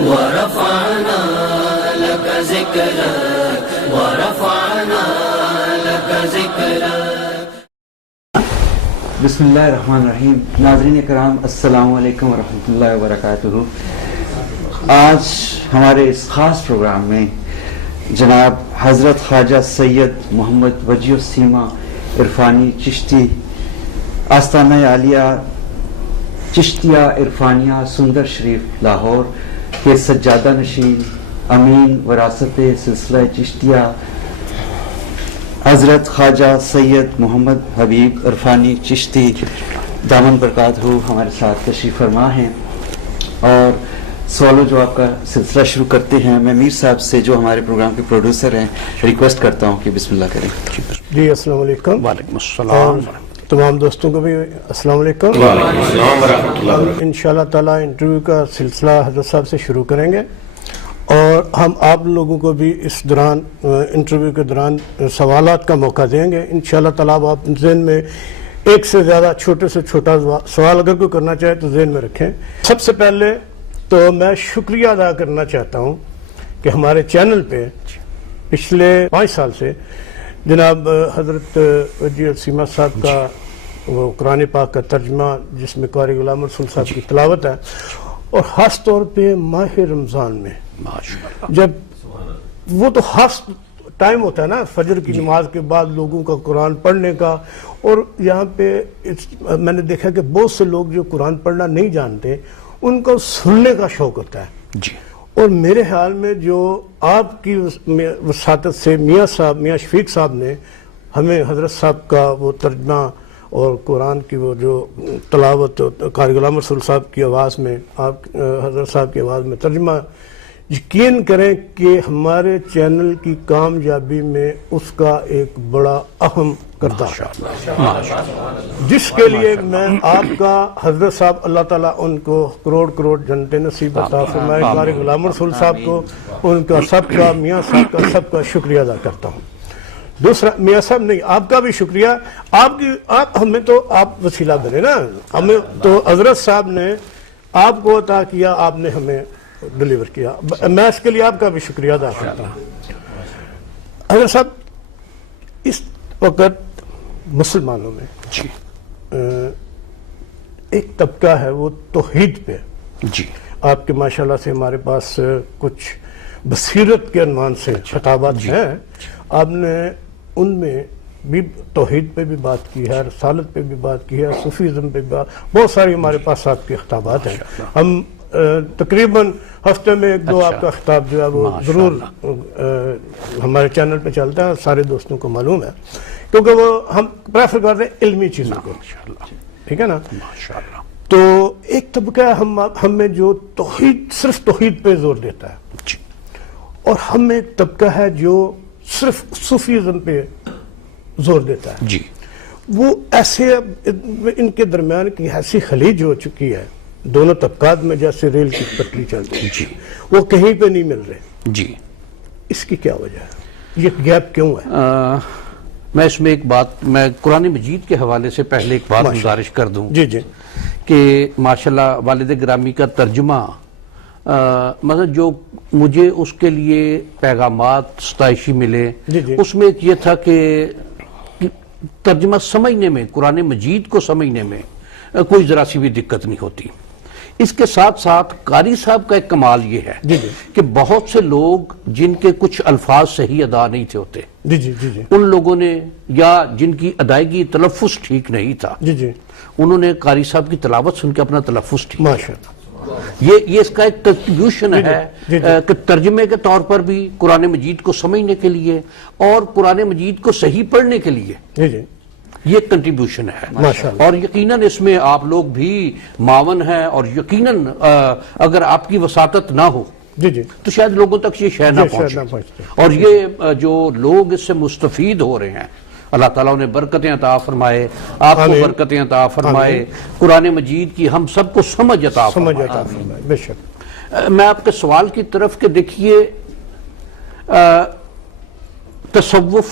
ورفعنا لك ذكرك ورفعنا لك ذكرك. بسم اللہ الرحمن الرحیم. ناظرین کرام السلام علیکم ورحمۃ اللہ وبرکاتہ. آج ہمارے اس خاص پروگرام میں جناب حضرت خواجہ سید محمد وجیہ السیما عرفانی چشتی آستانہ عالیہ چشتیہ عرفانیہ سندر شریف لاہور کے سجادہ نشین امین وراثت سلسلہ چشتیہ حضرت خواجہ سید محمد حبیب عرفانی چشتی دامن برکاتہ ہمارے ساتھ تشریف فرما ہیں، اور سوال و جواب کا سلسلہ شروع کرتے ہیں. میں میر صاحب سے جو ہمارے پروگرام کے پروڈیوسر ہیں ریکویسٹ کرتا ہوں کہ بسم اللہ کریں. جی السلام علیکم. وعلیکم السلام. تمام دوستوں کو بھی السلام علیکم. وعلیکم السلام ورحمۃ اللہ. انشاءاللہ تعالیٰ انٹرویو کا سلسلہ حضرت صاحب سے شروع کریں گے، اور ہم آپ لوگوں کو بھی اس دوران انٹرویو کے دوران سوالات کا موقع دیں گے. انشاءاللہ تعالیٰ آپ ذہن میں ایک سے زیادہ چھوٹے سے چھوٹا سوال اگر کوئی کرنا چاہے تو ذہن میں رکھیں. سب سے پہلے تو میں شکریہ ادا کرنا چاہتا ہوں کہ ہمارے چینل پہ پچھلے 5 سال سے جناب حضرت وجیہ السیما صاحب کا وہ قرآن پاک کا ترجمہ جس میں قاری غلام رسول صاحب کی تلاوت ہے، اور خاص طور پہ ماہ رمضان میں جب وہ تو خاص ٹائم ہوتا ہے نا فجر کی نماز کے بعد لوگوں کا قرآن پڑھنے کا، اور یہاں پہ میں نے دیکھا کہ بہت سے لوگ جو قرآن پڑھنا نہیں جانتے ان کو سننے کا شوق ہوتا ہے جی. اور میرے خیال میں جو آپ کی وساطت سے میاں شفیق صاحب نے ہمیں حضرت صاحب کا وہ ترجمہ اور قرآن کی وہ جو تلاوت قاری غلام رسول صاحب کی آواز میں آپ حضرت صاحب کی آواز میں ترجمہ، یقین کریں کہ ہمارے چینل کی کامیابی میں اس کا ایک بڑا اہم کردار ہے، جس کے لیے میں آپ کا حضرت صاحب اللہ تعالیٰ ان کو کروڑ کروڑ جنت نصیب عطا فرمائے، قاری غلام رسول صاحب کو ان کا سب کا میاں صاحب کا سب کا شکریہ ادا کرتا ہوں. دوسرا میاں صاحب نہیں، آپ کا بھی شکریہ. آپ ہمیں تو آپ وسیلہ بنے نا، ہمیں تو حضرت صاحب نے آپ کو عطا کیا، آپ نے ہمیں ڈلیور کیا. میں اس کے لیے آپ کا بھی شکریہ ادا کرتا ہوں. حضرت صاحب اس وقت مسلمانوں میں جی ایک طبقہ ہے وہ توحید پہ. جی آپ کے ماشاءاللہ سے ہمارے پاس کچھ بصیرت کے عنوان سے خطابات ہیں، آپ نے ان میں بھی توحید پہ بھی بات کی ہے، رسالت پہ بھی بات کی ہے، صوفیزم پہ بھی بہت ساری ہمارے پاس آپ کے خطابات ہیں. ہم تقریباً ہفتے میں 1-2 آپ کا خطاب جو ہے وہ ضرور ہمارے چینل پہ چلتا ہے، سارے دوستوں کو معلوم ہے، کیونکہ وہ ہم پریفر کرتے ہیں علمی چیزوں کو. ٹھیک ہے نا. تو ایک طبقہ ہم میں جو توحید صرف توحید پہ زور دیتا ہے، اور ہم میں ایک طبقہ ہے جو صرف صوفیزم پہ زور دیتا ہے. جی وہ ایسے ان کے درمیان کی ایسی خلیج ہو چکی ہے دونوں طبقات میں، جیسے ریل کی پٹری چلتی ہے. جی وہ کہیں پہ نہیں مل رہے. جی اس کی کیا وجہ ہے؟ یہ گیپ کیوں ہے؟ میں اس میں ایک بات، میں قرآن مجید کے حوالے سے پہلے ایک بات گزارش کر دوں. جی جی. کہ ماشاءاللہ والد گرامی کا ترجمہ مطلب جو مجھے اس کے لیے پیغامات ستائشی ملے، اس میں ایک یہ تھا کہ ترجمہ سمجھنے میں، قرآن مجید کو سمجھنے میں کوئی ذرا سی بھی دقت نہیں ہوتی. اس کے ساتھ ساتھ قاری صاحب کا ایک کمال یہ ہے کہ بہت سے لوگ جن کے کچھ الفاظ صحیح ادا نہیں تھے ہوتے، ان لوگوں نے، یا جن کی ادائیگی تلفظ ٹھیک نہیں تھا، انہوں نے قاری صاحب کی تلاوت سن کے اپنا تلفظ ٹھیک کیا. یہ اس کا ایک کنٹریبیوشن ہے کہ ترجمے کے طور پر بھی قرآن مجید کو سمجھنے کے لیے اور قرآن مجید کو صحیح پڑھنے کے لیے یہ کنٹریبیوشن ہے. اور یقیناً اس میں آپ لوگ بھی معاون ہیں، اور یقیناً اگر آپ کی وساطت نہ ہو تو شاید لوگوں تک یہ شے نہ پہنچے. اور یہ جو لوگ اس سے مستفید ہو رہے ہیں، اللہ تعالیٰ انہیں برکتیں عطا فرمائے، آپ کو برکتیں عطا فرمائے، قرآن مجید کی ہم سب کو سمجھ عطا فرمائے. بے شک. میں آپ کے سوال کی طرف کہ دیکھیے، تصوف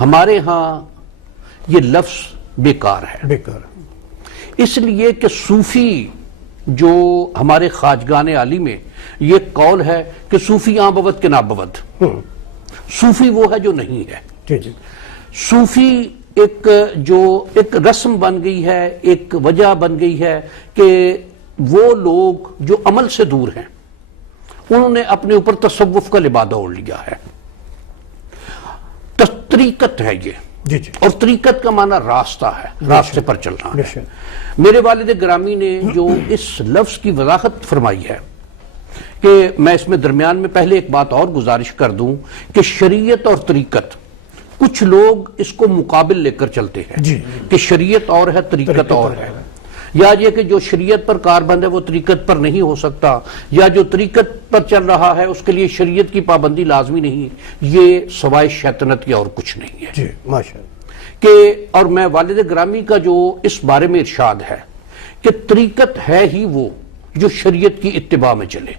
ہمارے ہاں یہ لفظ بیکار ہے، بیکار. اس لیے کہ صوفی جو ہمارے خواجگان عالی میں یہ قول ہے کہ صوفی آن بود کے نا بود. صوفی وہ ہے جو نہیں ہے. جی جی. صوفی ایک رسم بن گئی ہے, ایک وجہ بن گئی ہے کہ وہ لوگ جو عمل سے دور ہیں انہوں نے اپنے اوپر تصوف کا لبادہ اوڑھ لیا ہے. طریقت ہے یہ. جی جی. اور طریقت کا معنی راستہ ہے, راستے پر چلنا ہے. بے میرے والد گرامی نے جو اس لفظ کی وضاحت فرمائی ہے کہ میں اس میں درمیان میں پہلے ایک بات اور گزارش کر دوں کہ شریعت اور طریقت کچھ لوگ اس کو مقابل لے کر چلتے ہیں جی. کہ شریعت اور ہے طریقت اور ہے, یا یہ کہ جو شریعت پر کاربند ہے وہ طریقت پر نہیں ہو سکتا, یا جو طریقت پر چل رہا ہے اس کے لیے شریعت کی پابندی لازمی نہیں. یہ سوائے شیطنت کی اور کچھ نہیں ہے. جی ماشاءاللہ. اور میں والد گرامی کا جو اس بارے میں ارشاد ہے کہ طریقت ہے ہی وہ جو شریعت کی اتباع میں چلے.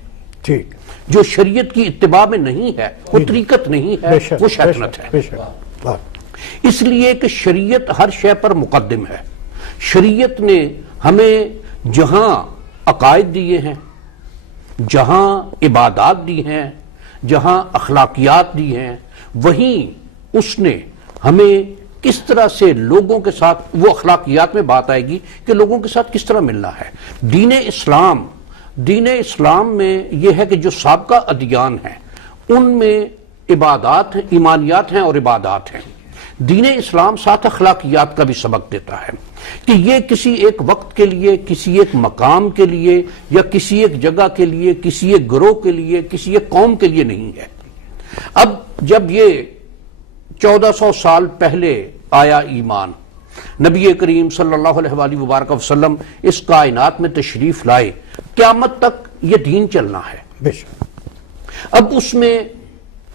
ٹھیک. جو شریعت کی اتباع میں نہیں ہے وہ طریقت نہیں ہے, وہ شیطنت ہے. اس لیے کہ شریعت ہر شے پر مقدم ہے. شریعت نے ہمیں جہاں عقائد دیے ہیں, جہاں عبادات دی ہیں, جہاں اخلاقیات دی ہیں, وہیں اس نے ہمیں کس طرح سے لوگوں کے ساتھ, وہ اخلاقیات میں بات آئے گی کہ لوگوں کے ساتھ کس طرح ملنا ہے. دین اسلام میں یہ ہے کہ جو سابقہ ادیان ہیں ان میں عبادات, ایمانیات ہیں اور عبادات ہیں. دین اسلام ساتھ اخلاقیات کا بھی سبق دیتا ہے کہ یہ کسی ایک وقت کے لیے, کسی ایک مقام کے لیے, یا کسی ایک جگہ کے لیے, کسی ایک گروہ کے لیے, کسی ایک قوم کے لیے نہیں ہے. اب جب یہ 1400 سال پہلے آیا ایمان, نبی کریم صلی اللہ علیہ وآلہ وبارک وسلم اس کائنات میں تشریف لائے, قیامت تک یہ دین چلنا ہے. اب اس میں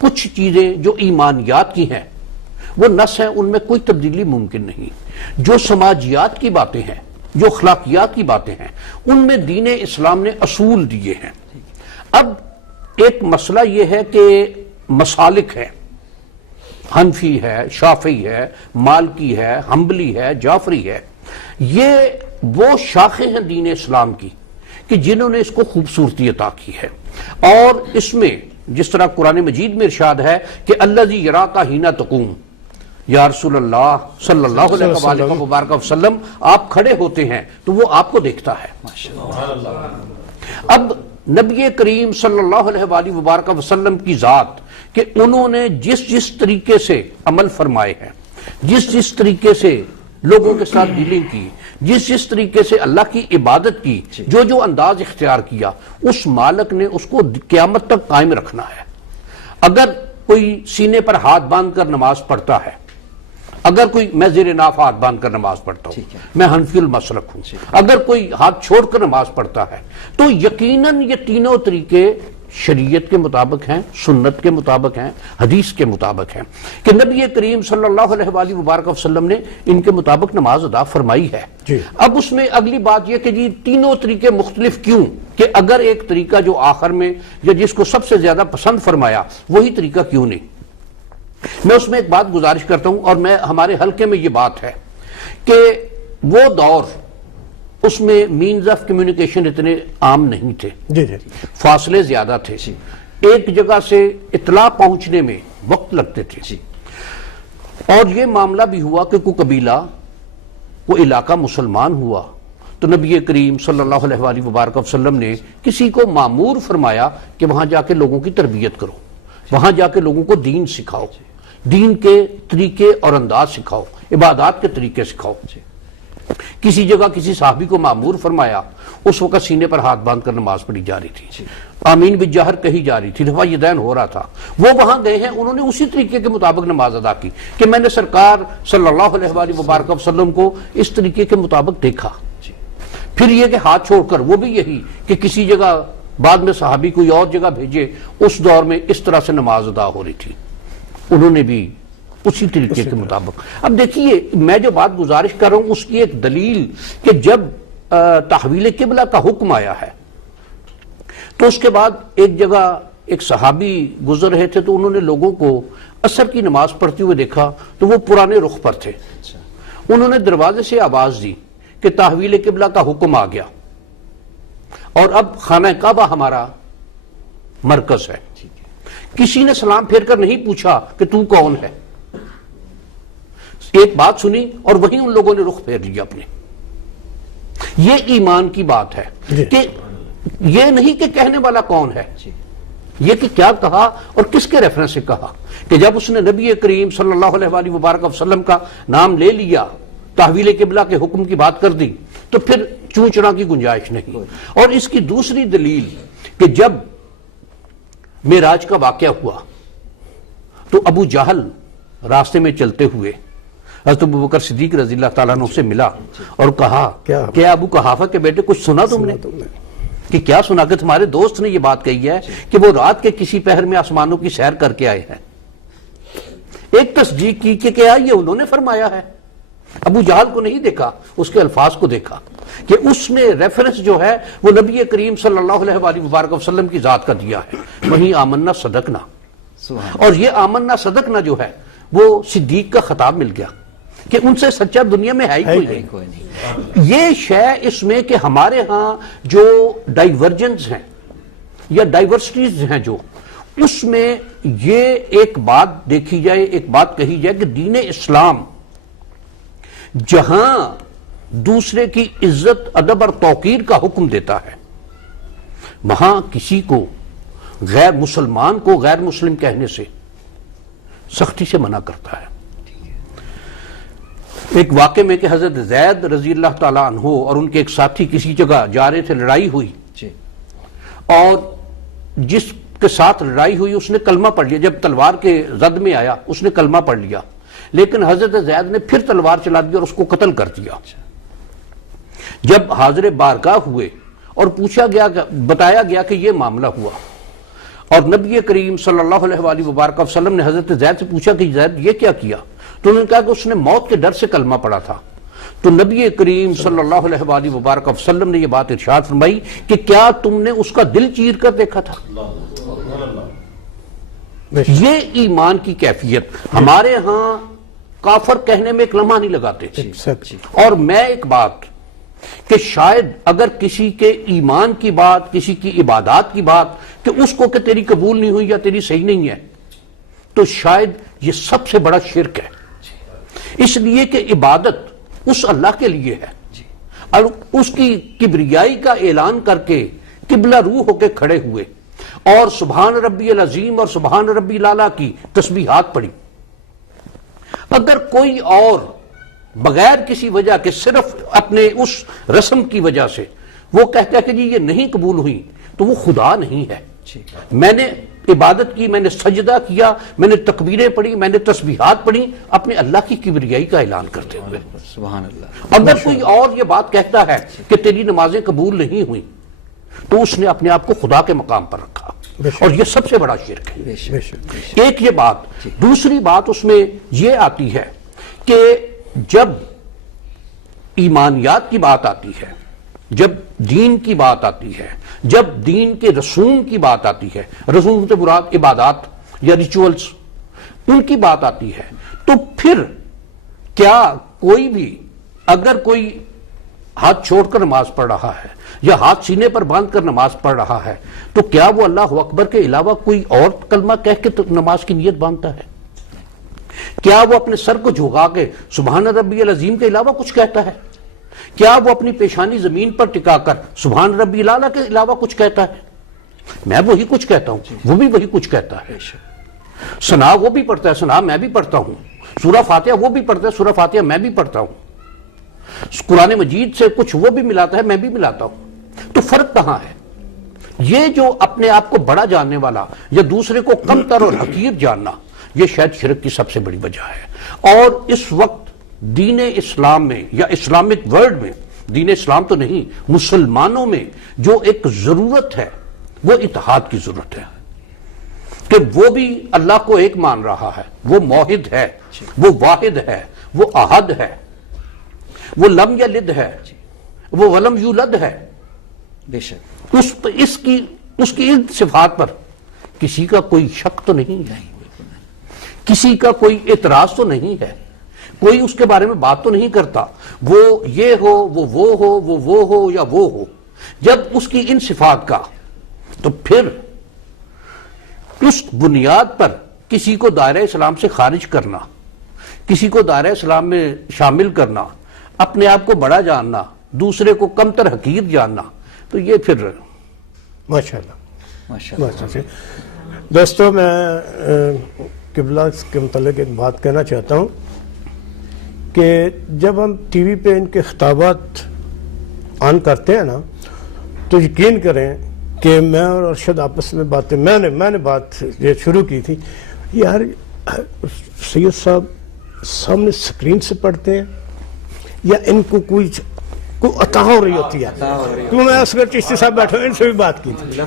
کچھ چیزیں جو ایمانیات کی ہیں وہ نس ہیں, ان میں کوئی تبدیلی ممکن نہیں. جو سماجیات کی باتیں ہیں, جو اخلاقیات کی باتیں ہیں, ان میں دین اسلام نے اصول دیے ہیں. اب ایک مسئلہ یہ ہے کہ مسالک ہے, حنفی ہے, شافعی ہے, مالکی ہے, حنبلی ہے, جعفری ہے. یہ وہ شاخیں ہیں دین اسلام کی کہ جنہوں نے اس کو خوبصورتی عطا کی ہے. اور اس میں جس طرح قرآن مجید میں ارشاد ہے کہ الذی یراک حین تقوم, یا رسول اللہ صلی اللہ علیہ وآلہ وبارک وسلم آپ کھڑے ہوتے ہیں تو وہ آپ کو دیکھتا ہے. اب نبی کریم صلی اللہ علیہ وآلہ وبارک وسلم کی ذات کہ انہوں نے جس طریقے سے عمل فرمائے ہیں, جس طریقے سے لوگوں کے ساتھ ڈیلنگ کی, جس طریقے سے اللہ کی عبادت کی, جو انداز اختیار کیا, اس مالک نے اس کو قیامت تک قائم رکھنا ہے. اگر کوئی سینے پر ہاتھ باندھ کر نماز پڑھتا ہے, اگر کوئی, میں زیر ناف ہاتھ باندھ کر نماز پڑھتا ہوں, میں حنفی المسلک ہوں, اگر کوئی ہاتھ چھوڑ کر نماز پڑھتا ہے تو یقیناً یہ تینوں طریقے شریعت کے مطابق ہیں, سنت کے مطابق ہیں, حدیث کے مطابق ہیں کہ نبی کریم صلی اللہ علیہ وآلہ وبارک وسلم نے ان کے مطابق نماز ادا فرمائی ہے. اب اس میں اگلی بات یہ کہ جی تینوں طریقے مختلف کیوں, کہ اگر ایک طریقہ جو آخر میں یا جس کو سب سے زیادہ پسند فرمایا وہی طریقہ کیوں نہیں. میں اس میں ایک بات گزارش کرتا ہوں, اور میں ہمارے حلقے میں یہ بات ہے کہ وہ دور, اس میں مینز آف کمیونیکیشن اتنے عام نہیں تھے, فاصلے زیادہ تھے, ایک جگہ سے اطلاع پہنچنے میں وقت لگتے تھے. اور یہ معاملہ بھی ہوا کہ کوئی قبیلہ, وہ علاقہ مسلمان ہوا تو نبی کریم صلی اللہ علیہ وآلہ وبارک وسلم نے کسی کو مامور فرمایا کہ وہاں جا کے لوگوں کی تربیت کرو, وہاں جا کے لوگوں کو دین سکھاؤ, دین کے طریقے اور انداز سکھاؤ, عبادات کے طریقے سکھاؤ. کسی جگہ کسی صحابی کو مامور فرمایا, اس وقت سینے پر ہاتھ باندھ کر نماز پڑھی جا رہی تھی, آمین بالجہر کہی جا رہی تھی, رفع یدین ہو رہا تھا. وہ وہاں گئے ہیں, انہوں نے اسی طریقے کے مطابق نماز ادا کی کہ میں نے سرکار صلی اللہ علیہ وآلہ وبارک وسلم کو اس طریقے کے مطابق دیکھا. پھر یہ کہ ہاتھ چھوڑ کر, وہ بھی یہی کہ کسی جگہ بعد میں صحابی کوئی اور جگہ بھیجے, اس دور میں اس طرح سے نماز ادا ہو رہی تھی, انہوں نے بھی اسی طریقے کے مطابق. اب دیکھیے میں جو بات گزارش کر رہا ہوں اس کی ایک دلیل کہ جب تحویل قبلہ کا حکم آیا ہے تو اس کے بعد ایک جگہ ایک صحابی گزر رہے تھے تو انہوں نے لوگوں کو عصر کی نماز پڑھتے ہوئے دیکھا تو وہ پرانے رخ پر تھے. انہوں نے دروازے سے آواز دی کہ تحویل قبلہ کا حکم آ گیا. اور اب خانہ کعبہ ہمارا مرکز ہے. کسی نے سلام پھیر کر نہیں پوچھا کہ تو کون ہے. ایک بات سنی اور وہیں ان لوگوں نے رخ پھیر لیا اپنے. یہ ایمان کی بات ہے کہ یہ نہیں کہ کہنے والا کون ہے, یہ کہ کیا کہا اور کس کے ریفرنس سے کہا. کہ جب اس نے نبی کریم صلی اللہ علیہ وآلہ وبارک وسلم کا نام لے لیا, تحویل قبلہ کے حکم کی بات کر دی, تو پھر چوں چڑا کی گنجائش نہیں. اور اس کی دوسری دلیل کہ جب معراج کا واقعہ ہوا تو ابو جہل راستے میں چلتے ہوئے حضرت ابوبکر صدیق رضی اللہ تعالیٰ عنہ سے ملا اور کہا کہ ابو قحافہ کے بیٹے کچھ سنا تم نے؟ کہ کیا سنا؟ کہ تمہارے دوست نے یہ بات کہی ہے کہ وہ رات کے کسی پہر میں آسمانوں کی سیر کر کے آئے ہیں. ایک تصدیق کی کہ کیا یہ انہوں نے فرمایا ہے. ابو جہل کو نہیں دیکھا, اس کے الفاظ کو دیکھا کہ اس نے ریفرنس جو ہے وہ نبی کریم صلی اللہ علیہ وآلہ وبارک وسلم کی ذات کا دیا ہے. وہیں آمنا صدقنا, اور یہ آمنا صدقنا جو ہے وہ صدیق کا خطاب مل گیا کہ ان سے سچا دنیا میں ہے ہی کوئی نہیں. یہ شے اس میں کہ ہمارے ہاں جو ڈائیورجنس ہیں یا ڈائیورسٹیز ہیں جو, اس میں یہ ایک بات دیکھی جائے, ایک بات کہی جائے کہ دین اسلام جہاں دوسرے کی عزت ادب اور توقیر کا حکم دیتا ہے, وہاں کسی کو غیر مسلمان کو غیر مسلم کہنے سے سختی سے منع کرتا ہے. ایک واقعے میں کہ حضرت زید رضی اللہ تعالیٰ عنہ اور ان کے ایک ساتھی کسی جگہ جا رہے تھے, لڑائی ہوئی, اور جس کے ساتھ لڑائی ہوئی اس نے کلمہ پڑھ لیا. جب تلوار کے زد میں آیا اس نے کلمہ پڑھ لیا, لیکن حضرت زید نے پھر تلوار چلا دی اور اس کو قتل کر دیا. جب حاضر بارگاہ ہوئے اور پوچھا گیا, بتایا گیا کہ یہ معاملہ ہوا, اور نبی کریم صلی اللہ علیہ وآلہ وبارک وسلم نے حضرت زید سے پوچھا کہ زید یہ کیا کیا, تو انہوں نے کہا کہ اس نے موت کے ڈر سے کلمہ پڑھا تھا. تو نبی کریم صلی اللہ علیہ وآلہ وبارک وسلم نے یہ بات ارشاد فرمائی کہ کیا تم نے اس کا دل چیر کر دیکھا تھا؟ یہ ایمان کی کیفیت. ہمارے ہاں کافر کہنے میں ایک لمحہ نہیں لگاتے. اور میں ایک بات کہ شاید اگر کسی کے ایمان کی بات, کسی کی عبادات کی بات, کہ اس کو کہ تیری قبول نہیں ہوئی یا تیری صحیح نہیں ہے, تو شاید یہ سب سے بڑا شرک ہے. اس لیے کہ عبادت اس اللہ کے لیے ہے, اور اس کی کبریائی کا اعلان کر کے قبلہ روح ہو کے کھڑے ہوئے اور سبحان ربی العظیم اور سبحان ربی الاعلیٰ کی تسبیحات پڑھی. اگر کوئی اور بغیر کسی وجہ کے صرف اپنے اس رسم کی وجہ سے وہ کہتا ہے کہ جی یہ نہیں قبول ہوئی, تو وہ خدا نہیں ہے. میں نے عبادت کی, میں نے سجدہ کیا, میں نے تکبیریں پڑھی, میں نے تسبیحات پڑھی اپنے اللہ کی کبریائی کا اعلان کرتے ہوئے. سبحان اللہ. اگر کوئی اور یہ بات کہتا ہے کہ تیری نمازیں قبول نہیں ہوئی, تو اس نے اپنے آپ کو خدا کے مقام پر رکھا, اور یہ سب سے بڑا شرک ہے. ایک یہ بات. دوسری بات اس میں یہ آتی ہے کہ جب ایمانیات کی بات آتی ہے, جب دین کی بات آتی ہے, جب دین کے رسوم کی بات آتی ہے, رسوم سے مراد عبادات یا ریچولز, ان کی بات آتی ہے, تو پھر کیا کوئی بھی اگر کوئی ہاتھ چھوڑ کر نماز پڑھ رہا ہے یا ہاتھ سینے پر باندھ کر نماز پڑھ رہا ہے, تو کیا وہ اللہ اکبر کے علاوہ کوئی اور کلمہ کہہ کے نماز کی نیت باندھتا ہے؟ کیا وہ اپنے سر کو جھکا کے سبحان ربی العظیم کے علاوہ کچھ کہتا ہے؟ کیا وہ اپنی پیشانی زمین پر ٹکا کر سبحان ربی الاعلیٰ کے علاوہ کچھ کہتا ہے؟ میں وہی کچھ کہتا ہوں, وہ بھی وہی کچھ کہتا ہے. ثنا وہ بھی پڑھتا ہے, ثنا میں بھی پڑھتا ہوں. سورہ فاتحہ وہ بھی پڑھتا ہے, سورہ فاتحہ میں بھی پڑھتا ہوں. قرآن مجید سے کچھ وہ بھی ملاتا ہے, میں بھی ملاتا ہوں. تو فرق کہاں ہے؟ یہ جو اپنے آپ کو بڑا جاننے والا یا دوسرے کو کم تر اور حقیر جاننا, یہ شاید شرک کی سب سے بڑی وجہ ہے. اور اس وقت دین اسلام میں یا اسلامک ورلڈ میں, دین اسلام تو نہیں, مسلمانوں میں جو ایک ضرورت ہے وہ اتحاد کی ضرورت ہے. کہ وہ بھی اللہ کو ایک مان رہا ہے, وہ موحد ہے, وہ واحد ہے, وہ احد ہے, وہ لم یلد ہے, وہ ولم یولد ہے. بے شک اس کی ان صفات پر کسی کا کوئی شک تو نہیں ہے, کسی کا کوئی اعتراض تو نہیں ہے, کوئی اس کے بارے میں بات تو نہیں کرتا. وہ یہ ہو, وہ ہو, وہ ہو یا وہ ہو, جب اس کی ان صفات کا، تو پھر اس بنیاد پر کسی کو دائرہ اسلام سے خارج کرنا، کسی کو دائرہ اسلام میں شامل کرنا، اپنے آپ کو بڑا جاننا، دوسرے کو کمتر حقیر جاننا، تو یہ پھر ماشاءاللہ. دوستوں، میں قبلہ کے متعلق ایک بات کہنا چاہتا ہوں کہ جب ہم ٹی وی پہ ان کے خطابات آن کرتے ہیں نا، تو یقین کریں کہ میں اور ارشد آپس میں باتیں، میں نے بات یہ شروع کی تھی، یار سید صاحب سامنے سکرین سے پڑھتے ہیں یا ان کو کوئی عطا ہو رہی ہوتی ہے. کیوں میں اصغر چشتی صاحب بیٹھے ان سے بھی بات کی تھی،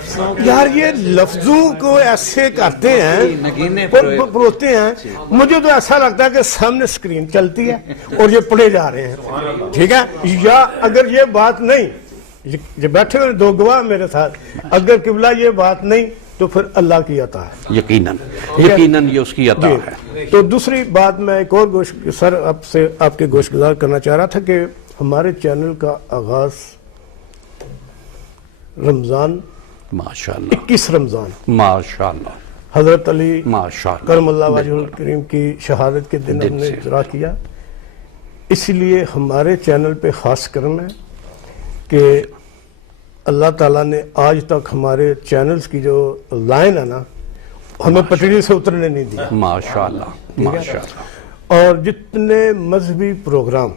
یار یہ لفظوں کو ایسے کرتے ہیں، پروتے ہیں، مجھے تو ایسا لگتا ہے کہ سامنے سکرین چلتی ہے اور یہ پڑھے جا رہے ہیں. ٹھیک ہے، یا اگر یہ بات نہیں، یہ بیٹھے ہوئے دو گواہ میرے ساتھ، اگر قبلہ یہ بات نہیں تو پھر اللہ کی عطا ہے، یقیناً یہ اس کی عطا ہے. تو دوسری بات میں ایک اور سر آپ کے گوش گزار کرنا چاہ رہا تھا کہ ہمارے چینل کا آغاز رمضان، ماشاءاللہ 21 رمضان، ماشاءاللہ، حضرت علی ماشاءاللہ کرم اللہ وجہ الکریم کی شہادت کے دن ہم نے اجرا کیا. اسی لیے ہمارے چینل پہ خاص کرم ہے کہ اللہ تعالیٰ نے آج تک ہمارے چینلز کی جو لائن ہے نا، ہمیں پٹڑی سے اترنے نہیں دیا. ماشاءاللہ ماشاءاللہ. اور جتنے مذہبی پروگرام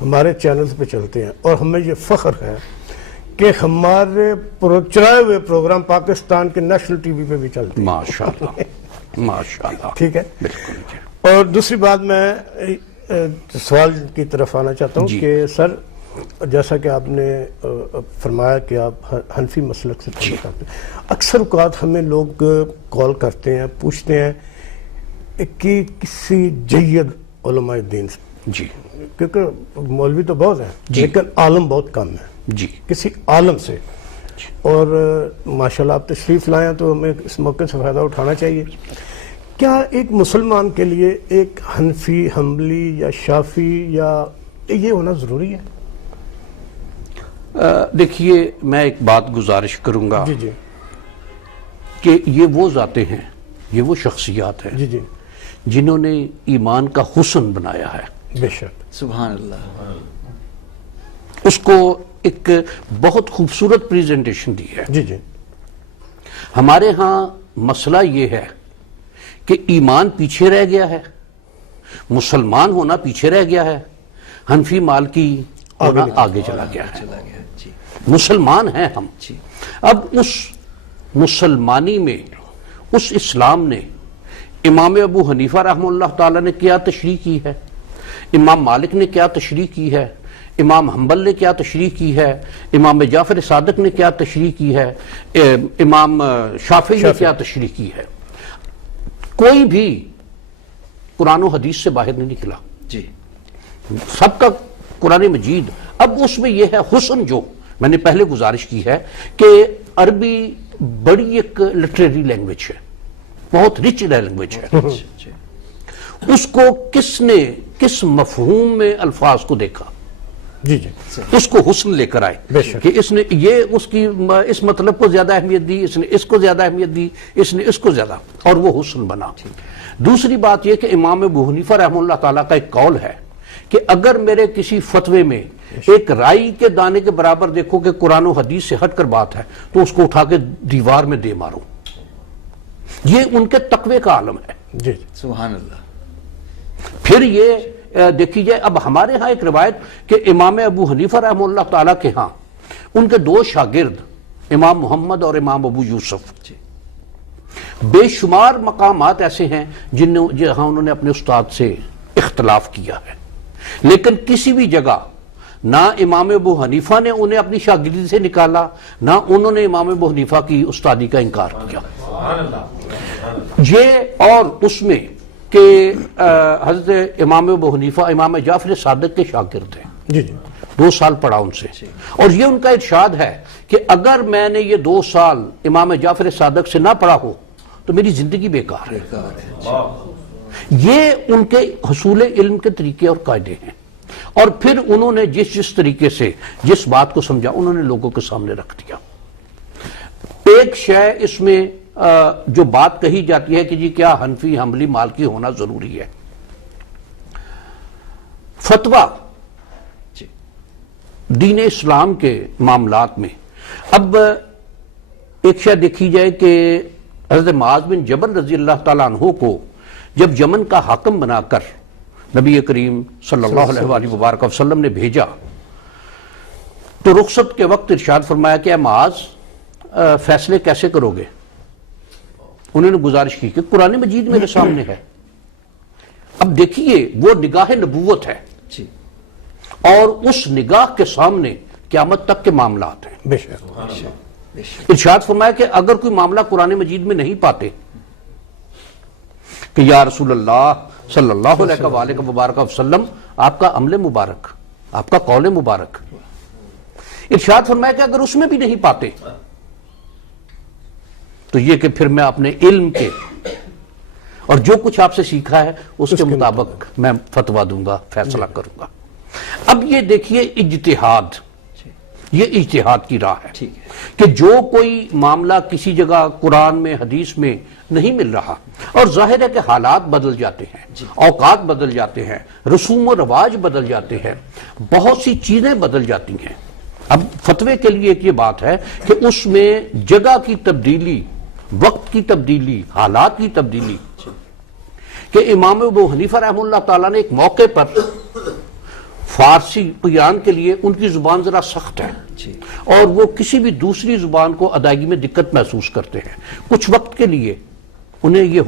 ہمارے چینلز پہ چلتے ہیں، اور ہمیں یہ فخر ہے کہ ہمارے چلائے ہوئے پروگرام پاکستان کے نیشنل ٹی وی پہ بھی چلتے ہیں. ماشاءاللہ ماشاءاللہ. ٹھیک ہے. بالکل. اور دوسری بات میں سوال کی طرف آنا چاہتا ہوں کہ سر، جیسا کہ آپ نے فرمایا کہ آپ حنفی مسلک سے تعلق رکھتے ہیں، اکثر اوقات ہمیں لوگ کال کرتے ہیں، پوچھتے ہیں کہ کسی جید علماء دین سے، جی، کیونکہ مولوی تو بہت ہیں لیکن عالم بہت کم ہے، جی، کسی عالم سے. اور ماشاءاللہ آپ تشریف لائیں تو ہمیں اس موقع سے فائدہ اٹھانا چاہیے. کیا ایک مسلمان کے لیے ایک حنفی، حنبلی یا شافی یا یہ ہونا ضروری ہے؟ دیکھیے، میں ایک بات گزارش کروں گا جی کہ یہ وہ ذاتیں ہیں، یہ وہ شخصیات ہیں جی جنہوں نے ایمان کا حسن بنایا ہے. بے شک. سبحان اللہ. اس کو ایک بہت خوبصورت پریزنٹیشن دی ہے. جی ہمارے ہاں مسئلہ یہ ہے کہ ایمان پیچھے رہ گیا ہے، مسلمان ہونا پیچھے رہ گیا ہے، حنفی مالکی ہونا آگے چلا گیا ہے. مسلمان ہیں ہم. اب اس مسلمانی میں، اس اسلام نے امام ابو حنیفہ رحمہ اللہ تعالیٰ نے کیا تشریح کی ہے، امام مالک نے کیا تشریح کی ہے، امام حنبل نے کیا تشریح کی ہے، امام جعفر صادق نے کیا تشریح کی ہے، امام شافعی نے کیا تشریح کی ہے. کوئی بھی قرآن و حدیث سے باہر نہیں نکلا. جی، سب کا قرآن مجید. اب اس میں یہ ہے حسن، جو میں نے پہلے گزارش کی ہے کہ عربی بڑی ایک لٹریری لینگویج ہے، بہت رچ لینگویج ہے. اس کو کس نے کس مفہوم میں الفاظ کو دیکھا، جی اس کو حسن لے کر آئے کہ اس نے یہ اس مطلب کو زیادہ اہمیت دی، اس نے اس کو زیادہ اہمیت دی، اس نے اس کو زیادہ، اور وہ حسن بنا. دوسری بات یہ کہ امام ابو حنیفہ رحمہ اللہ تعالیٰ کا ایک قول ہے کہ اگر میرے کسی فتوے میں ایک رائی کے دانے کے برابر دیکھو کہ قرآن و حدیث سے ہٹ کر بات ہے، تو اس کو اٹھا کے دیوار میں دے مارو. یہ ان کے تقوی کا عالم ہے. جی سبحان اللہ. پھر یہ دیکھی جائے، اب ہمارے ہاں ایک روایت کہ امام ابو حنیفہ رحمہ اللہ تعالیٰ کے ہاں ان کے دو شاگرد امام محمد اور امام ابو یوسف، بے شمار مقامات ایسے ہیں جہاں انہوں نے اپنے استاد سے اختلاف کیا ہے، لیکن کسی بھی جگہ نہ امام ابو حنیفہ نے انہیں اپنی شاگردی سے نکالا، نہ انہوں نے امام ابو حنیفہ کی استادی کا انکار کیا. یہ اور اس میں کہ حضرت امام ابو حنیفہ امام جعفر صادق کے شاگرد ہیں. جی 2 سال پڑھا ان سے، اور یہ ان کا ارشاد ہے کہ اگر میں نے یہ 2 سال امام جعفر صادق سے نہ پڑھا ہو تو میری زندگی بیکار ہے. یہ ان کے حصول علم کے طریقے اور قاعدے ہیں. اور پھر انہوں نے جس طریقے سے جس بات کو سمجھا انہوں نے لوگوں کے سامنے رکھ دیا. ایک شے اس میں جو بات کہی جاتی ہے کہ جی کیا حنفی حنبلی مالکی ہونا ضروری ہے. فتویٰ دین اسلام کے معاملات میں اب ایک شے دیکھی جائے کہ حضرت معاذ بن جبل رضی اللہ تعالیٰ عنہ کو جب یمن کا حاکم بنا کر نبی کریم صلی اللہ علیہ وآلہ وبارک وسلم نے بھیجا تو رخصت کے وقت ارشاد فرمایا کہ اے معاذ فیصلے کیسے کرو گے. انہوں نے گزارش کی کہ قرآن مجید میرے سامنے ہے. اب دیکھیے وہ نگاہ نبوت ہے اور اس نگاہ کے سامنے قیامت تک کے معاملات ہیں. بے شک. ارشاد فرمایا کہ اگر کوئی معاملہ قرآن مجید میں نہیں پاتے کہ یا رسول اللہ صلی اللہ علیہ وآلہ وبارک وسلم آپ کا عمل مبارک، آپ کا قول مبارک، ارشاد فرمایا کہ اگر اس میں بھی نہیں پاتے تو یہ کہ پھر میں اپنے علم کے اور جو کچھ آپ سے سیکھا ہے اس کے مطابق میں فتویٰ دوں گا، فیصلہ کروں گا. اب یہ دیکھیے اجتہاد، یہ اجتہاد کی راہ ہے کہ جو کوئی معاملہ کسی جگہ قرآن میں حدیث میں نہیں مل رہا، اور ظاہر ہے کہ حالات بدل جاتے ہیں، اوقات بدل جاتے ہیں، رسوم و رواج بدل جاتے ہیں، بہت سی چیزیں بدل جاتی ہیں. اب فتوے کے لیے ایک یہ بات ہے کہ اس میں جگہ کی تبدیلی، وقت کی تبدیلی، حالات کی تبدیلی، کہ امام ابو حنیفہ رحمہ اللہ تعالیٰ نے ایک موقع پر فارسی قرآن کے لیے ان کی زبان ذرا سخت ہے اور وہ کسی بھی دوسری زبان کو ادائیگی میں دقت محسوس کرتے ہیں. کچھ وقت کے لیے انہیں یہ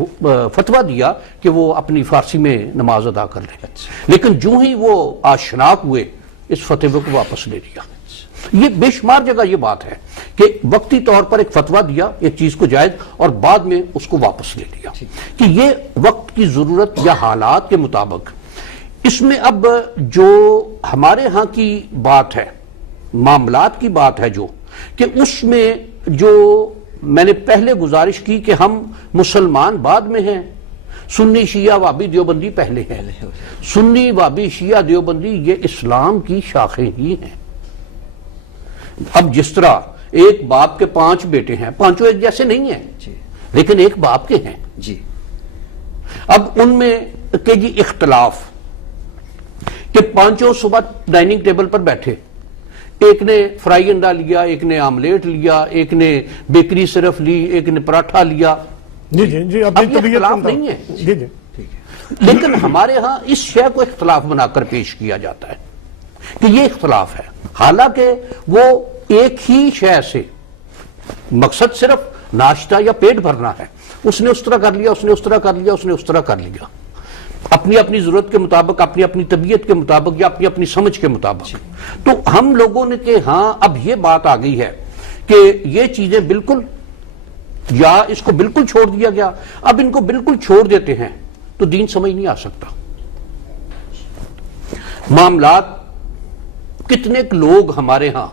فتویٰ دیا کہ وہ اپنی فارسی میں نماز ادا کر لیں، لیکن جو ہی وہ آشناک ہوئے اس فتوے کو واپس لے لیا. یہ بے شمار جگہ یہ بات ہے کہ وقتی طور پر ایک فتویٰ دیا ایک چیز کو جائز اور بعد میں اس کو واپس لے لیا کہ یہ وقت کی ضرورت یا حالات کے مطابق. اس میں اب جو ہمارے ہاں کی بات ہے، معاملات کی بات ہے، جو کہ اس میں جو میں نے پہلے گزارش کی کہ ہم مسلمان بعد میں ہیں، سنی شیعہ وابی دیوبندی پہلے ہیں. سنی وابی شیعہ دیوبندی یہ اسلام کی شاخیں ہی ہیں. اب جس طرح ایک باپ کے 5 بیٹے ہیں، پانچوں ایک جیسے نہیں ہیں لیکن ایک باپ کے ہیں. اب ان میں کہ جی اختلاف کہ پانچوں صبح ڈائننگ ٹیبل پر بیٹھے، ایک نے فرائی انڈا لیا، ایک نے آملیٹ لیا، ایک نے بیکری صرف لی، ایک نے پراٹھا لیا. اب یہ اختلاف نہیں ہے، لیکن ہمارے ہاں اس شے کو اختلاف بنا کر پیش کیا جاتا ہے کہ یہ اختلاف ہے، حالانکہ وہ ایک ہی شے سے مقصد صرف ناشتہ یا پیٹ بھرنا ہے. اس نے اس طرح کر لیا، اس نے اس طرح کر لیا، اس نے اس طرح کر لیا، اپنی اپنی ضرورت کے مطابق، اپنی اپنی طبیعت کے مطابق یا اپنی اپنی سمجھ کے مطابق. تو ہم لوگوں نے کہ ہاں اب یہ بات آ گئی ہے کہ یہ چیزیں بالکل یا اس کو بالکل چھوڑ دیا گیا. اب ان کو بالکل چھوڑ دیتے ہیں تو دین سمجھ نہیں آ سکتا. معاملات کتنے لوگ ہمارے ہاں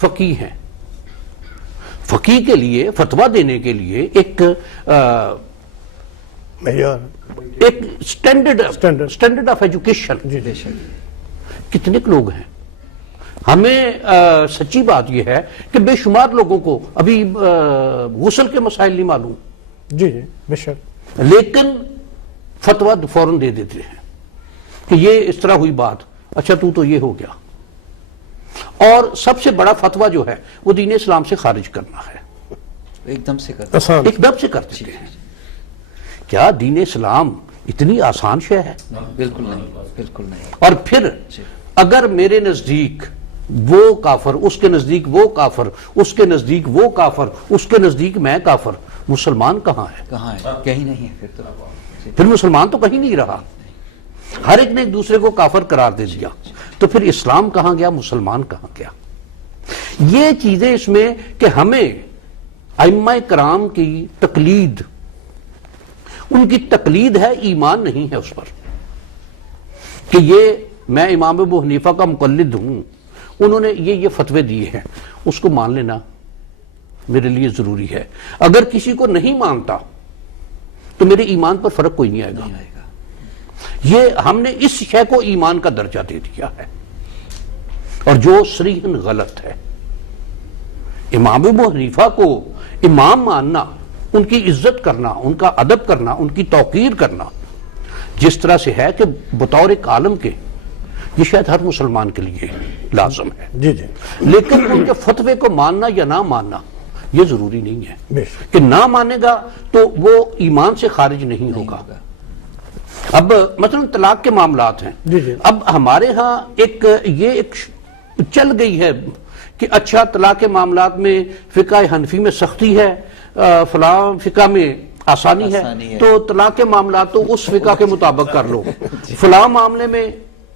فقیہ ہیں، فقیہ کے لیے فتویٰ دینے کے لیے ایک سٹینڈرڈ آف ایجوکیشن کتنے لوگ ہیں. ہمیں سچی بات یہ ہے کہ بے شمار لوگوں کو ابھی غسل کے مسائل نہیں معلوم، بے شک، لیکن فتویٰ فوراً دے دیتے ہیں کہ یہ اس طرح ہوئی بات، اچھا تو یہ ہو گیا. اور سب سے بڑا فتویٰ جو ہے وہ دین اسلام سے خارج کرنا ہے، ایک دم سے کر دیتے ہیں. کیا دین اسلام اتنی آسان شے ہے؟ بالکل نہیں، بالکل نہیں. اور پھر اگر میرے نزدیک وہ کافر، اس کے نزدیک وہ کافر، اس کے نزدیک وہ کافر، اس کے نزدیک میں کافر، مسلمان کہاں ہے؟ کہیں نہیں ہے. پھر مسلمان تو کہیں نہیں رہا، ہر ایک نے ایک دوسرے کو کافر قرار دے دیا. تو پھر اسلام کہاں گیا، مسلمان کہاں گیا؟ یہ چیزیں اس میں کہ ہمیں ائمہ کرام کی تقلید، ان کی تقلید ہے، ایمان نہیں ہے اس پر کہ یہ میں امام ابو حنیفہ کا مقلد ہوں، انہوں نے یہ فتوے دیے ہیں، اس کو مان لینا میرے لیے ضروری ہے. اگر کسی کو نہیں مانتا تو میرے ایمان پر فرق کوئی نہیں آئے گا. یہ ہم نے اس شے کو ایمان کا درجہ دے دیا ہے. اور جو صریحاً غلط ہے. امام ابو حنیفہ کو امام ماننا، ان کی عزت کرنا، ان کا ادب کرنا، ان کی توقیر کرنا جس طرح سے ہے کہ بطور ایک عالم کے، یہ شاید ہر مسلمان کے لیے لازم ہے. جی جی لیکن ان کے فتوے کو ماننا یا نہ ماننا یہ ضروری نہیں ہے کہ نہ مانے گا تو وہ ایمان سے خارج نہیں ہوگا. اب مثلا طلاق کے معاملات ہیں. جی جی. اب ہمارے ہاں یہ چل گئی ہے کہ اچھا طلاق کے معاملات میں فقہ حنفی میں سختی ہے، فلاں فقہ میں آسانی ہے، تو طلاق کے معاملات تو اس فقہ کے مطابق کر لو. فلاں معاملے میں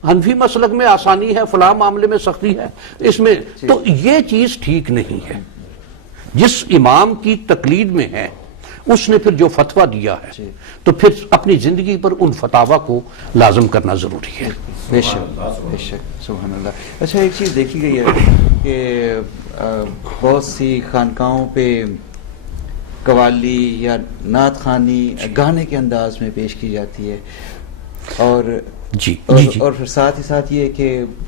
حنفی مسلک میں آسانی ہے، فلاں معاملے میں سختی ہے اس میں. تو یہ چیز ٹھیک نہیں ہے. جس امام کی تقلید میں ہے اس نے پھر جو فتویٰ دیا ہے تو پھر اپنی زندگی پر ان فتاویٰ کو لازم کرنا ضروری ہے. بے شک بے شک، سبحان اللہ. اچھا ایک چیز دیکھی گئی ہے کہ بہت سی خانقاہوں پہ قوالی یا نعت خوانی گانے کے انداز میں پیش کی جاتی ہے، اور اور پھر ساتھ ہی ساتھ یہ کہ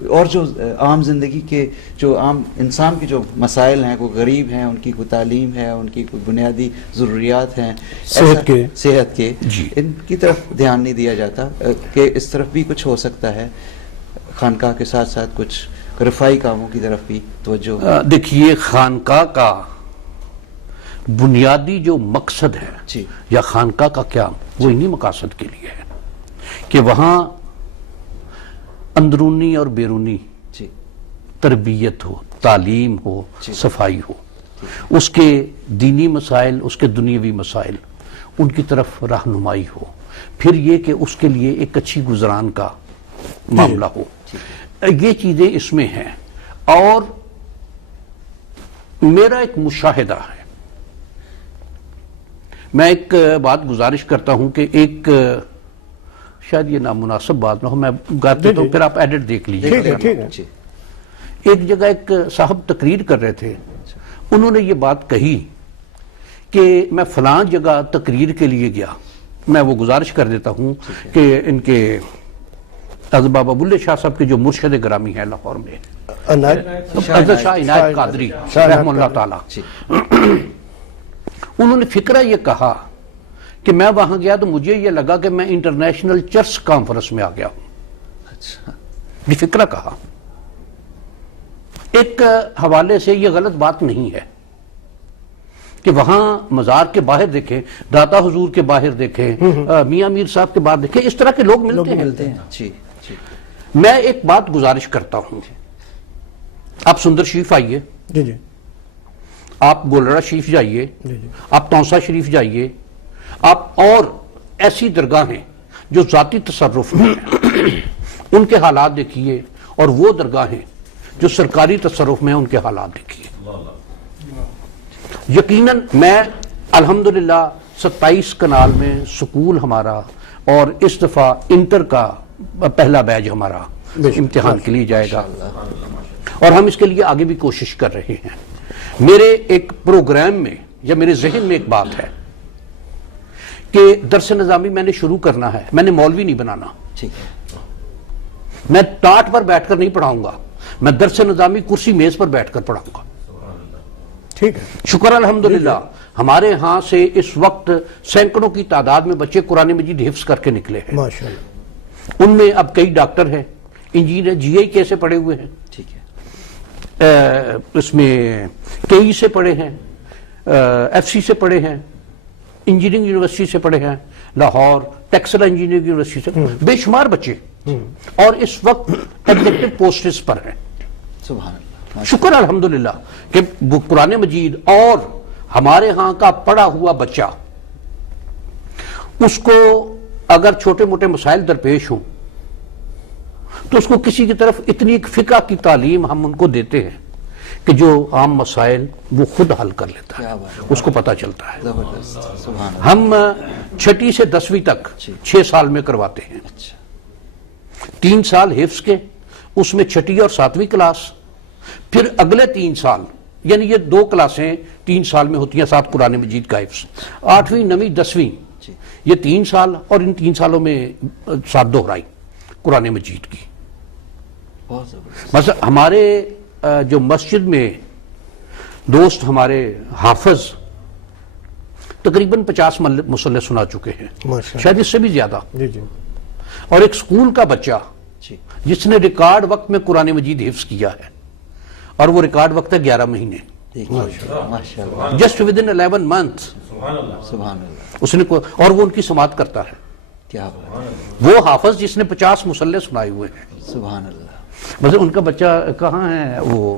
اور جو عام زندگی کے جو عام انسان کے جو مسائل ہیں، کوئی غریب ہیں، ان کی کوئی تعلیم ہے، ان کی کوئی بنیادی ضروریات ہیں صحت کے ان کی طرف دھیان نہیں دیا جاتا کہ اس طرف بھی کچھ ہو سکتا ہے. خانقاہ کے ساتھ ساتھ کچھ رفائی کاموں کی طرف بھی توجہ. دیکھیے خانقاہ کا بنیادی جو مقصد ہے یا خانقاہ کا کیا، وہ انہی مقاصد کے لیے ہے کہ وہاں اندرونی اور بیرونی تربیت ہو، تعلیم ہو، صفائی ہو، اس کے دینی مسائل، اس کے دنیاوی مسائل، ان کی طرف رہنمائی ہو، پھر یہ کہ اس کے لیے ایک اچھی گزران کا معاملہ ہو. یہ چیزیں اس میں ہیں. اور میرا ایک مشاہدہ ہے، میں ایک بات گزارش کرتا ہوں کہ ایک شاید یہ نامناسب بات نہ ہو، میں گاتے تو پھر آپ ایڈٹ دیکھ لیجیے. ایک جگہ ایک صاحب تقریر کر رہے تھے، انہوں نے یہ بات کہی کہ میں فلاں جگہ تقریر کے لیے گیا. میں وہ گزارش کر دیتا ہوں کہ ان کے حضرت بابا بلے شاہ صاحب کے جو مرشد گرامی ہیں لاہور میں، حضرت شاہ عنایت قادری رحمہ اللہ تعالی، انہوں نے فکرہ یہ کہا کہ میں وہاں گیا تو مجھے یہ لگا کہ میں انٹرنیشنل چرچ کانفرنس میں آ گیا ہوں. یہ فکرہ کہا. ایک حوالے سے یہ غلط بات نہیں ہے کہ وہاں مزار کے باہر دیکھیں، داتا حضور کے باہر دیکھیں، میاں میر صاحب کے باہر دیکھیں، اس طرح کے لوگ ملتے ہیں. میں ایک بات گزارش کرتا ہوں، آپ سندر شریف آئیے، آپ گولڑا شریف جائیے، آپ تونسا شریف جائیے، آپ اور ایسی درگاہیں جو ذاتی تصرف میں ہیں ان کے حالات دیکھیے، اور وہ درگاہیں جو سرکاری تصرف میں ہیں ان کے حالات دیکھیے. یقیناً میں الحمدللہ 27 کنال میں سکول ہمارا، اور اس دفعہ انٹر کا پہلا بیچ ہمارا امتحان کے لیے جائے گا، اور ہم اس کے لیے آگے بھی کوشش کر رہے ہیں. میرے ایک پروگرام میں یا میرے ذہن میں ایک بات ہے کہ درس نظامی میں نے شروع کرنا ہے. میں نے مولوی نہیں بنانا، میں ٹاٹ پر بیٹھ کر نہیں پڑھاؤں گا، میں درس نظامی کرسی میز پر بیٹھ کر پڑھاؤں گا. ٹھیک ہے، شکر الحمدللہ ہمارے ہاں سے اس وقت سینکڑوں کی تعداد میں بچے قرآن مجید حفظ کر کے نکلے ہیں. ماشاءاللہ. ان میں اب کئی ڈاکٹر ہیں، انجینئر جی آئی کے سے پڑھے ہوئے ہیں، اس میں کے ای سے پڑھے ہیں، ایف سی سے پڑھے ہیں، انجینئرنگ یونیورسٹی سے پڑھے ہیں، لاہور ٹیکسٹائل انجینئرنگ یونیورسٹی سے بے شمار بچے، اور اس وقت ایگزیکٹو پوسٹس پر ہیں. سبحان اللہ. شکر الحمدللہ کہ قرآن مجید اور ہمارے ہاں کا پڑھا ہوا بچہ، اس کو اگر چھوٹے موٹے مسائل درپیش ہوں تو اس کو کسی کی طرف اتنی ایک فقہ کی تعلیم ہم ان کو دیتے ہیں کہ جو عام مسائل وہ خود حل کر لیتا ہے، اس کو پتہ چلتا ہے. ہم 6 سے 10ویں تک 6 سال میں کرواتے ہیں، 3 سال حفظ کے، اس میں 6 اور 7ویں کلاس، پھر اگلے 3 سال یعنی یہ 2 کلاسیں 3 سال میں ہوتی ہیں، 7 قرآن مجید کا حفظ، 8ویں 9ویں 10ویں یہ 3 سال، اور ان 3 سالوں میں 7 دہرائی قرآن مجید کی. بہت زبردست. مثلا ہمارے جو مسجد میں دوست ہمارے حافظ تقریباً 50 مصلح سنا چکے ہیں، ماشاء شاید اس سے بھی زیادہ. جی جی اور ایک سکول کا بچہ جی جس نے ریکارڈ وقت میں قرآن مجید حفظ کیا ہے، اور وہ ریکارڈ وقت ہے 11 مہینے، ماشاء اللہ جسٹ ود ان 11 منتھ سبحان اللہ. اس نے اور وہ ان کی سماعت کرتا ہے. کیا بات ہے. وہ حافظ جس نے 50 مصلح سنائے ہوئے ہیں. سبحان اللہ. مطلب ان کا بچہ کہاں ہے، وہ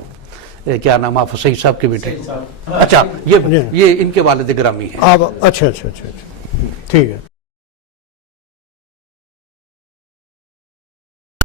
کیا نام آپ سعید صاحب کے بیٹے؟ اچھا، یہ ان کے والد گرامی ہیں. آپ اچھا ٹھیک ہے.